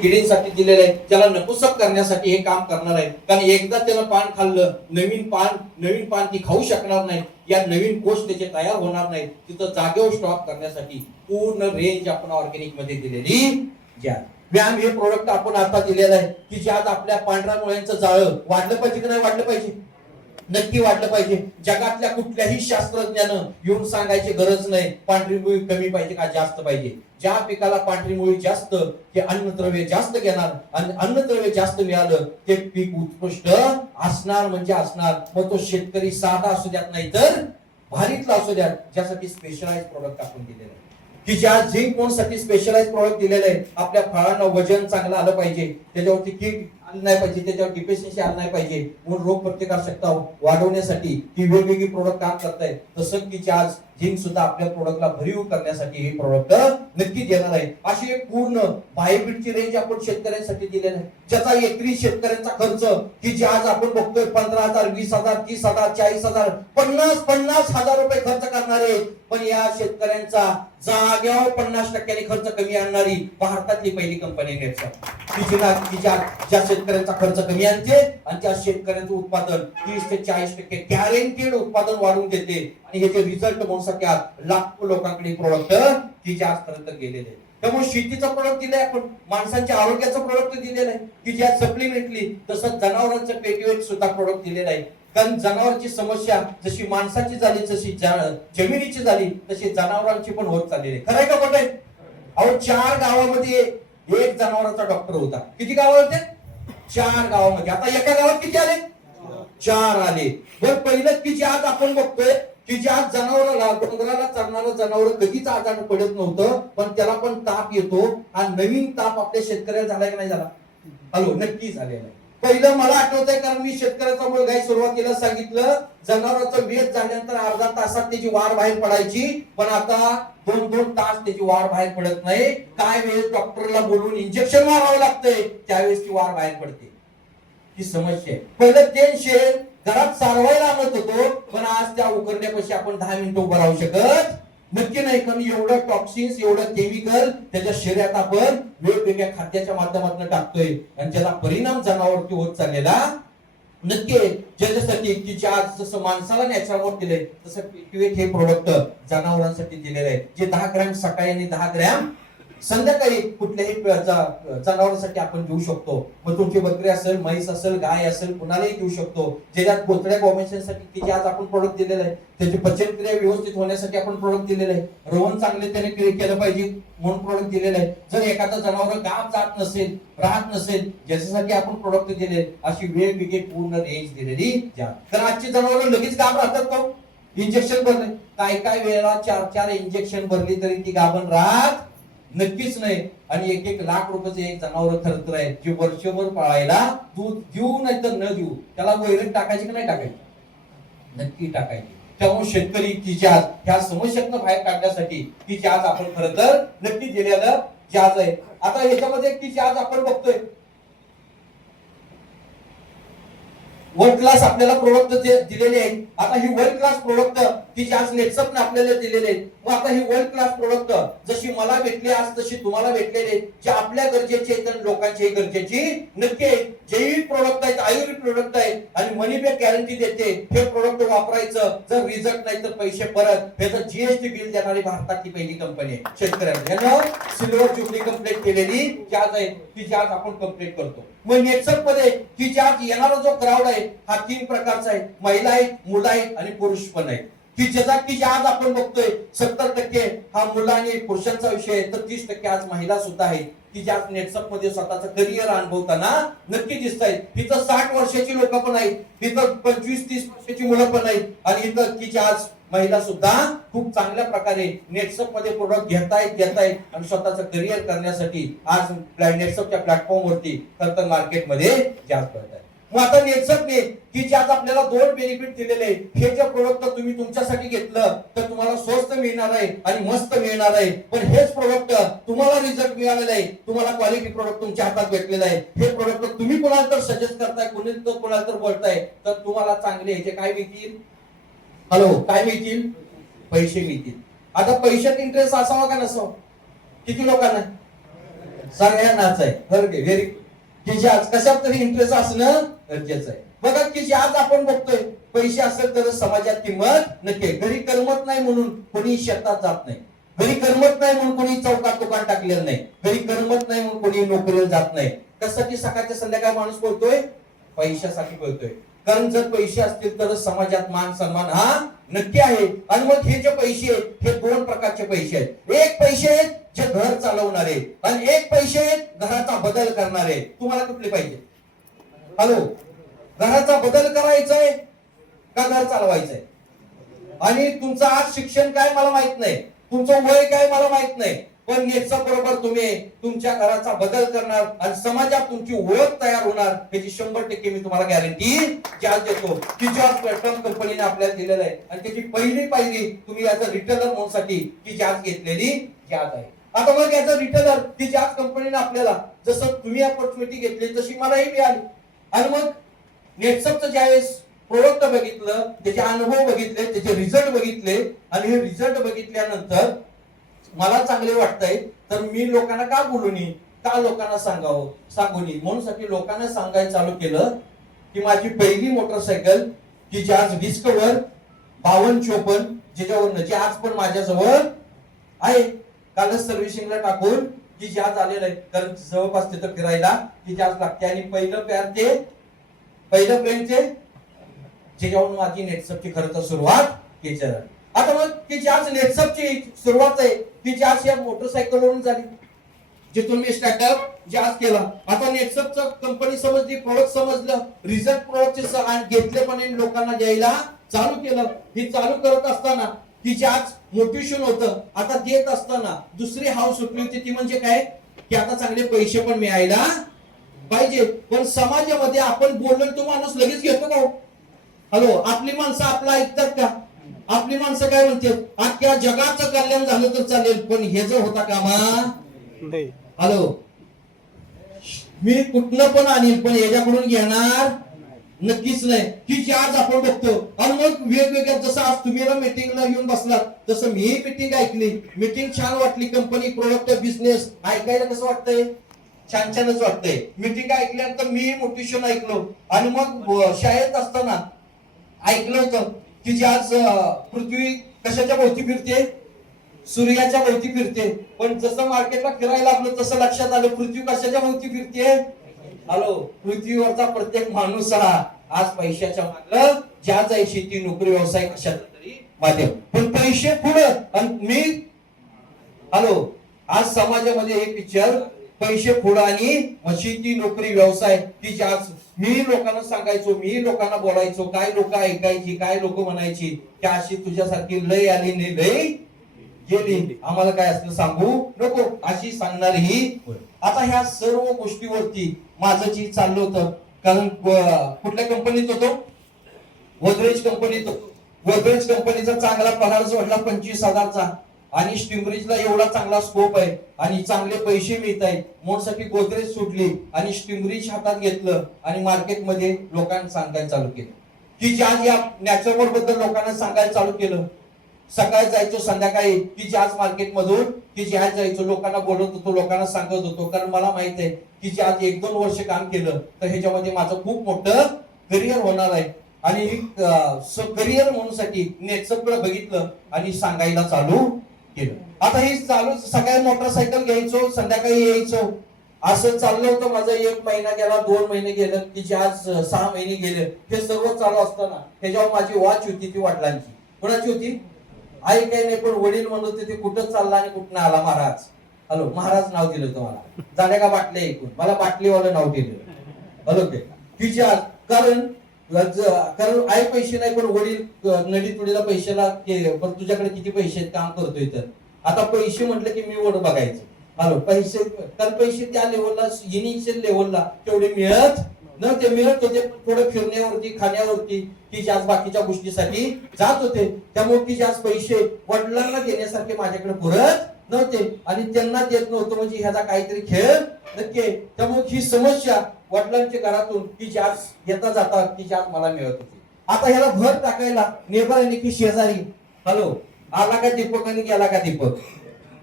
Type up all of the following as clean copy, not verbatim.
किडींसाठी दिलेलं आहे, त्याला नपुसक करण्यासाठी हे काम करणार आहे. कारण एकदा त्याला पान खाल्लं, नवीन पान ती खाऊ शकणार नाही. या नवीन कोष त्याचे तयार होणार नाही. तिथं जागेवर स्टॉप करण्यासाठी पूर्ण रेंज आपण ऑर्गॅनिक मध्ये दिलेली ज्या व्यायाम हे प्रोडक्ट आपण आता दिलेलं आहे की ज्यात आपल्या पांढऱ्या मुळ्यांचं जाळं वाढलं पाहिजे की नाही वाढलं पाहिजे, नक्की वाढलं पाहिजे. जगातल्या कुठल्याही शास्त्रज्ञानं येऊन सांगायची गरज नाही पांढरी मुळी कमी पाहिजे का जास्त पाहिजे. ज्या पिकाला पांढरी मुळी जास्त ते अन्नद्रव्य जास्त घेणार आणि अन्नद्रव्य जास्त मिळालं ते पीक उत्कृष्ट असणार म्हणजे असणार. मग तो शेतकरी साधा असू द्यात नाही तर भारीतला असू द्यात. ज्यासाठी स्पेशलाइज प्रोडक्ट आपण दिलेले आहे की ज्या झिंक मोन साठी स्पेशलाइज प्रोडक्ट दिलेले आहे. आपल्या फळांना वजन चांगलं आलं पाहिजे, त्याच्यावरती कीड आली नाही पाहिजे, त्याच्यावर डिफिशियन्सी आली नाही पाहिजे, म्हणून रोग प्रतिकारशक्ती वाढवण्यासाठी ही वेगवेगळी प्रोडक्ट काम करतायत. तसं की आज झिंक सुद्धा आपल्या प्रोडक्टला भरीव करण्यासाठी हे प्रोडक्ट नक्की देणार आहे. अशी एक पूर्ण बायोबिटची रेंज आपण शेतकऱ्यांसाठी दिलेली आहे, ज्याचा एकरी शेतकऱ्यांचा खर्च की जे आज आपण बघतोय 15,000, 20,000, 30,000, 40,000, 50,000 रुपये खर्च करणारे. पण या शेतकऱ्यांचा जाग्यावर 50% खर्च कमी आणणारी भारतातली पहिली कंपनी नेटसप. ज्या शेतकऱ्यांचा खर्च कमी आणते आणि त्या शेतकऱ्यांचं उत्पादन 30 ते 40% गॅरंटेड उत्पादन वाढवून देते. आणि याचे रिझल्ट म्हणून लाखो लोकांकडे प्रोडक्ट की जे आजपर्यंत गेलेले. त्यामुळे शेतीचं प्रोडक्ट दिलंय आपण, माणसांच्या आरोग्याचं प्रोडक्ट दिलेलं आहे की ज्या सप्लिमेंटली, तसं जनावरांचं पेटीवेट सुद्धा प्रोडक्ट दिलेलं आहे. कारण जनावरांची समस्या जशी माणसाची झाली, जशी जमिनीची झाली, तशी जनावरांची पण होत चाललेली आहे. खरंय का खोटं आहे? अहो 4 गावामध्ये एक जनावरांचा डॉक्टर होता. किती गाव होते? 4 गावामध्ये. आता एका गावात किती आले? 4 आले. बरं पहिलं की जे आज आपण बघतोय की ज्या जनावराला डोंगराला चरणारं जनावर कधीच आजारी पडत नव्हतं, पण त्याला पण ताप येतो. हा नवीन ताप आपल्या शेतकऱ्याला झालाय की नाही झाला? हॅलो, नक्की झालेला आहे. पहिलं मला आठवतंय कारण मी शेतकऱ्याचा मुलगा आहे, सुरुवातीला सांगितलं जनावरांचं वेध झाल्यानंतर अर्धा तासात त्याची वाढ बाहेर पडायची, पण आता 2-2 तास त्याची वाढ बाहेर पडत नाही. काय वेळेस डॉक्टरला बोलून इंजेक्शन मारावं लागतंय, त्यावेळेस ती वाढ बाहेर पडते. ही समस्या आहे. पहिलं ते शेण घरात सारवायला आणत होतो, पण आज त्या उकरण्यापाशी आपण 10 मिनिटं उभं राहू शकत नक्की नाही. कारण एवढं टॉक्सिन्स, एवढं केमिकल त्याच्या शरीरात आपण वेगवेगळ्या खाद्याच्या माध्यमातून टाकतोय आणि त्याचा परिणाम जनावरती होत चाललेला नक्की आहे. ज्याच्यासाठी की आज जसं माणसाला नॅचरल दिलंय तसं पेटीवेट हे प्रोडक्ट जनावरांसाठी दिलेलं आहे, जे 10 ग्रॅम सकाळी आणि 10 ग्रॅम संध्याकाळी कुठल्याही जनावरांसाठी आपण देऊ शकतो. मग तुमची बकरी असेल, म्हैस असेल, गाय असेल, कुणालाही देऊ शकतो. ज्याच्यात गोत्र्या गॉर्मेंटसाठी की आज आपण प्रोडक्ट दिलेलं आहे, त्याची पचनक्रिया व्यवस्थित होण्यासाठी आपण प्रोडक्ट दिलेलं आहे. रोहन चांगले त्याने केलं पाहिजे म्हणून प्रोडक्ट दिलेलं आहे. जर एखादा जनावर गाप जात नसेल, राहत नसेल, ज्याच्यासाठी आपण प्रोडक्ट दिले, अशी वेगवेगळी पूर्ण रेंज दिलेली. तर आजची जनावर लगेच गाप राहतात का? इंजेक्शन भरले, काय वेळेला 4-4 इंजेक्शन भरली तरी ती गाभण राहत नक्कीच नाही. आणि 1-1 लाख रुपयाचं एक जनावर खर्च आहे, जे वर्षभर पाळायला दूध देऊ नाही तर न देऊ त्याला वैरण टाकायची की नाही टाकायची? नक्की टाकायची. त्यामुळे शेतकरी की आज ह्या समस्यातनं बाहेर काढण्यासाठी की आज आपण खरं तर नक्की दिलेलं जाज आहे. आता ह्याच्यामध्ये की आज आपण बघतोय वर्ल्ड क्लास आपल्याला प्रोडक्ट दिलेले आहेत. आता ही वर्ल्ड क्लास प्रोडक्ट की आज नेटसपने आपल्याला दिलेले आहेत. मग आता ही वर्ल्ड क्लास प्रोडक्ट जशी मला भेटली आज तशी तुम्हाला भेटलेले, जे आपल्या गरजेचे आहेत आणि लोकांची गरजेची नक्की आहे. जैविक प्रोडक्ट आहेत, आयुर्वेदिक प्रोडक्ट आहेत आणि मनी बॅक गॅरंटी देते. हे प्रोडक्ट वापरायचं, जर रिझल्ट नाही तर पैसे परत. ह्याचं जीएसटी बिल देणारी भारतातली पहिली कंपनी आहे शेतकऱ्यांना. सिल्वर जुबली कंप्लीट केलेली आज आहे की आज आपण कंप्लीट करतो. मग नेटसप मध्ये की आज येणारा जो क्राऊड आहे हा 3 प्रकारचा आहे. महिला आहेत, मुलं आहेत आणि पुरुष पण आहेत. की ज्याचा की आज आपण बघतोय 70% हा मुलं आणि पुरुषांचा विषय आहे, तर 30% आज महिला सुद्धा आहेत की ज्या नेटसप मध्ये स्वतःचं करिअर अनुभवताना नक्की दिसत आहेत. तिथं 60 वर्षाची लोक पण आहेत, तिथं 25-30 वर्षाची मुलं पण आहेत आणि इथं की आज महिला सुद्धा खूप चांगल्या प्रकारे नेटसप मध्ये प्रोडक्ट घेतायत आणि स्वतःचं करिअर करण्यासाठी आज नेटसपच्या प्लॅटफॉर्म वरती तर मार्केटमध्ये जास्त करत आहेत. मग आता नेटसपने की जे आज आपल्याला 2 बेनिफिट दिलेले आहेत. हे जे प्रोडक्ट तुम्ही तुमच्यासाठी घेतलं तर तुम्हाला स्वस्त मिळणार आहे आणि मस्त मिळणार आहे. पण हेच प्रोडक्ट तुम्हाला रिझल्ट मिळालेला आहे, तुम्हाला क्वालिटी प्रोडक्ट तुमच्या हातात भेटलेला आहे. हे प्रोडक्ट तुम्ही कोणाला तर सजेस्ट करताय, कोणाला तर बोलताय, तर तुम्हाला चांगले ह्याचे काय मिळतील? हॅलो, काय मिळतील? पैसे मिळतील. आता पैशात इंटरेस्ट असावा का नसावा? किती लोकांना? सगळ्यांनाच आहे. व्हेरी की जे आज कशात तरी इंटरेस्ट असणं गरजेचं आहे. बघा की जे आज आपण बघतोय पैसे असेल तर समाजात किंमत नक्की. घरी करमत नाही म्हणून कोणी शेतात जात नाही, घरी करमत नाही म्हणून कोणी चौकात दुकान टाकलेलं नाही, घरी करमत नाही म्हणून कोणी नोकरीला जात नाही. कशासाठी सकाळच्या संध्याकाळ माणूस बोलतोय? पैशासाठी बोलतोय. कारण जर पैसे असतील तर समाजात मान सन्मान हा नक्की आहे. आणि मग हे जे पैसे आहेत हे दोन प्रकारचे पैसे आहेत. एक पैसे आहेत जे घर चालवणारे आणि एक पैसे आहेत घराचा बदल करणारे. तुम्हाला कुठले पाहिजे? हॅलो, घराचा बदल करायचा आहे का घर चालवायचंय? आणि तुमचं आज शिक्षण काय मला माहित नाही, तुमचं वय काय मला माहित नाही, पण नेटच्या बरोबर तुम्ही तुमच्या घराचा बदल करणार आणि समाजात तुमची ओळख तयार होणार याची 100% मी तुम्हाला गॅरंटी आज देतो. की जॉब प्लॅटफॉर्म कंपनीने आपल्याला दिलेलं आहे आणि त्याची पहिली पायरी तुम्ही ऍज अ रिटेलर म्हणूसाठी की जास्त घेतलेली जास्त आहे. आता मग ऍज अ रिटेलर की जास्त कंपनीने आपल्याला जसं तुम्ही अपॉर्च्युनिटी घेतली तशी मलाही मिळाली. आणि मग नेटसपचं ज्यावेळेस प्रोडक्ट बघितलं, त्याचे अनुभव बघितले, त्याचे रिझल्ट बघितले आणि हे रिझल्ट बघितल्यानंतर मला चांगले वाटतंय तर मी लोकांना का बोलू नये, का लोकांना सांगू नये म्हणून लोकांना सांगायला चालू केलं की माझी पहिली मोटरसायकल की जी आज डिस्कवर 5254 ज्याच्यावर जे आज पण माझ्याजवळ आहे, कालच सर्व्हिसिंगला टाकून की जी आज आलेलं आहे. कारण जवळपास तिथं फिरायला की जी आज लागते. आणि पहिलं प्रेमचे ज्याच्यावरून माझी नेटसपची खरं तर सुरुवात केली. आता मग की जी आज नेटसपची सुरुवात आहे की जी आज या मोटरसायकलवरून झाली, जिथून मी स्टार्टअप जास्त केला. आता नेटसपचं कंपनी समजली, प्रोडक्ट समजलं, रिझल्ट प्रोडक्टचे घेतले पण लोकांना द्यायला चालू केलं. हे चालू करत असताना की जे आज मोटिवेशन होतं, आता देत असताना दुसरी हाव सुटली होती ती म्हणजे काय की आता चांगले पैसे पण मिळायला पाहिजे. पण समाजामध्ये आपण बोललो तो माणूस लगेच घेतो का? हॅलो, आपली माणसं आपलं ऐकतात का? आपली माणसं काय म्हणतात? अख्ख्या जगाचं कल्याण झालं तर चालेल पण हे जर होता कामा नाही. हॅलो, मी कुठनं पण आणीन पण याच्याकडून घेणार नक्कीच नाही. की जे आज आपण बघतो. आणि मग वेगवेगळ्या जसं आज तुम्ही मीटिंगला येऊन बसलात तसं मी मीटिंग ऐकली, मीटिंग छान वाटली. कंपनी, प्रोडक्ट, बिझनेस ऐकायला कसं वाटतंय? छानच वाटतंय. मीटिंग ऐकल्यानंतर मी मोटिवेशन ऐकलो. आणि मग शाळेत असताना ऐकलं होतं की जी आज पृथ्वी कशाच्या भोवती फिरते? सूर्याच्या भोवती फिरते. पण जसं मार्केटला फिरायला लागलो तसं लक्षात आलं पृथ्वी कशाच्या भोवती फिरते? हॅलो, पृथ्वीवरचा प्रत्येक माणूस हा आज पैशाच्या मागं ज्या जाय, शेती, नोकरी, व्यवसाय कशात तरी माध्यम, पण पैसे पुढं. आणि मी हॅलो, आज समाजामध्ये हे पिक्चर पैसे पुढं आणि शेती, नोकरी, व्यवसाय की जे आज मी लोकांना सांगायचो, मी लोकांना बोलायचो, काय लोक ऐकायची, काय लोक म्हणायची की अशी तुझ्यासारखी लय आली नाही लय गेली, आम्हाला काय असलं सांगू नको अशी सांगणारी. आता ह्या सर्व गोष्टीवरती माझं जी चाललं होतं. कारण कुठल्या कंपनीत होतो? गोदरेज कंपनीत. गोदरेज कंपनीचा चांगला पगार वाटला 25,000चा. आणि स्टिमब्रिजला एवढा चांगला स्कोप आहे आणि चांगले पैसे मिळत आहेत म्हणून गोदरेज सुटली आणि स्टिमब्रिज हातात घेतलं आणि मार्केटमध्ये लोकांना सांगायला चालू केलं की ज्या या नॅचरल बद्दल लोकांना सांगायला चालू केलं. सकाळी जायचो, संध्याकाळी की ज्याच मार्केटमधून की ज्या जायचो, लोकांना बोलत होतो, लोकांना सांगत होतो. कारण मला माहित आहे की जे आज 1-2 वर्ष काम केलं तर ह्याच्यामध्ये माझं खूप मोठं करिअर होणार आहे. आणि करिअर म्हणून साठी नेटसपकडे बघितलं आणि सांगायला चालू केलं. आता हे चालू, सकाळी मोटरसायकल घ्यायचो, संध्याकाळी यायचो, असं चाललं होतं माझं. 1 महिना गेला, 2 महिने गेले की जे आज 6 महिने गेले. हे सर्व चालू असताना त्याच्यावर माझी वॉच होती, ती वडिलांची. कोणाची होती? आई काही नाही, पण वडील म्हणत होते ते कुठं चालला आणि कुठं आला महाराज. हॅलो, महाराज नाव दिलं होतं मला. जाण्या का बाटल्या ऐकून मला बाटलीवालं नाव दिलं. हॅलो, तिच्या कारण आई पैसे नाही पण वडील नडी तुडीला पैशाला पण तुझ्याकडे किती पैसे आहेत, काम करतोय तर. आता पैसे म्हटलं की मी वड बघायचं. हॅलो, पैसे तर पैसे त्या लेवलला, इनिशियल लेवलला तेवढे मिळत नव्हते. मिळत होते थोडं फिरण्यावरती, खाण्यावरती की जास्त बाकीच्या गोष्टीसाठी जात होते. त्यामुळे की जास्त पैसे वडिलांना देण्यासारखे माझ्याकडे पुरत नव्हते आणि त्यांना देत नव्हतं म्हणजे ह्याचा काहीतरी खेळ नक्की. त्यामुळे ही समस्या वडिलांच्या घरातून की जास्त येता जाता की जास्त मला मिळत होती. आता ह्याला भर टाकायला नेबर आणि की शेजारी. हॅलो, आला का दीपक आणि गेला का दीपक?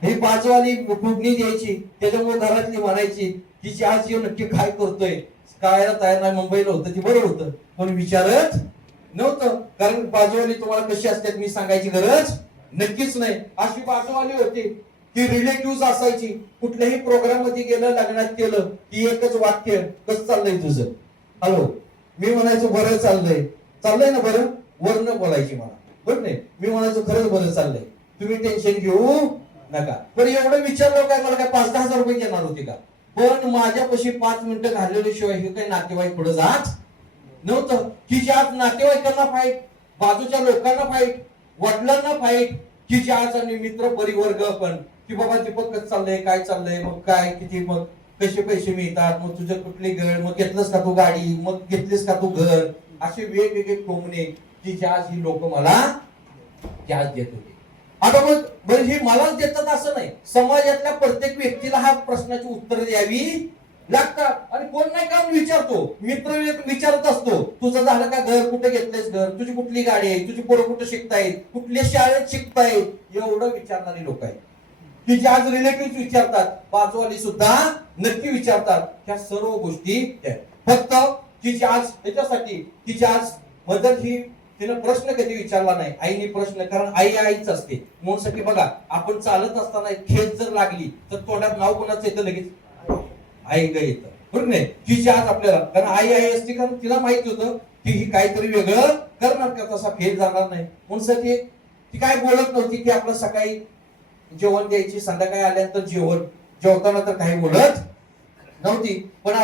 ही पाचवाली फुडणी द्यायची, त्याच्यामुळे घरातली म्हणायची की आज येऊ नक्की काय करतोय, कळायला तयार नाही. मुंबईला होतं ती बरं होतं, पण विचारत नव्हतं. कारण बाजूवाली तुम्हाला कशी असतात मी सांगायची गरज नक्कीच नाही. अशी बाजूवाली होती की रिलेटिव्ह असायची, कुठल्याही प्रोग्राम मध्ये गेलं, लग्नात केलं की एकच वाक्य, कसं चाललंय तुझं, हॅलो, मी म्हणायचो बरं चाललंय. चाललंय ना बरं, वर न बोलायची मला, बरं नाही, मी म्हणायचो खरंच बरं चाललंय, तुम्ही टेन्शन घेऊ नका. पण एवढं विचारलं काय, मला काय 5-10 हजार रुपये घेणार होते का? पण माझ्यापाशी 5 मिनिटं घालवल्याशिवाय हे काही नातेवाईक पुढे जात नव्हतं. की ज्या नातेवाईकांना फाईट, बाजूच्या लोकांना फाईट, वडिलांना फाईट, की ज्या आणि मित्र परिवर्ग पण, की बाबा दीपक कसं चाललंय, काय चाललंय, मग काय किती, मग कसे पैसे मिळतात, मग तुझं कुठली घर, मग घेतलंस का तू गाडी, मग घेतलीस का तू घर, असे वेगवेगळे टोमणे की ज्या ही लोक मला त्याच देत होते. आता मग बरं हे मलाच देतात असं नाही, समाजातल्या प्रत्येक व्यक्तीला हा प्रश्नाची उत्तर द्यावी लागतात. आणि कोण नाही का विचारतो, मित्र विचारत असतो, तुझं झालं का घर, कुठे घेतलंयस घर, तुझी कुठली गाडी आहे, तुझी पोरं कुठे शिकतायत, कुठल्या शाळेत शिकतायत, एवढं विचारणारी लोक आहेत. की जे आज रिलेटिव्ह विचारतात, बाजूवाली सुद्धा नक्की विचारतात. ह्या सर्व गोष्टी फक्त की आज त्याच्यासाठी की आज मदत ही तिनं प्रश्न कधी विचारला नाही, आईने प्रश्न, कारण आई आईच असते. म्हणून बघा, आपण चालत असताना खेच जर लागली तर तोंडात नाव कोणाचं येतं लगेच, आई ग येतं, बरोबर नाही. तिची आज आपल्याला, कारण आई आई असते, कारण तिला माहिती होतं की ही काहीतरी वेगळं करणार का, तसा फेल जाणार नाही. म्हणून ती काय बोलत नव्हती की आपलं सकाळी जेवण द्यायची, संध्याकाळी आल्यानंतर जेवण, जेवताना तर काही बोलत नव्हती. पण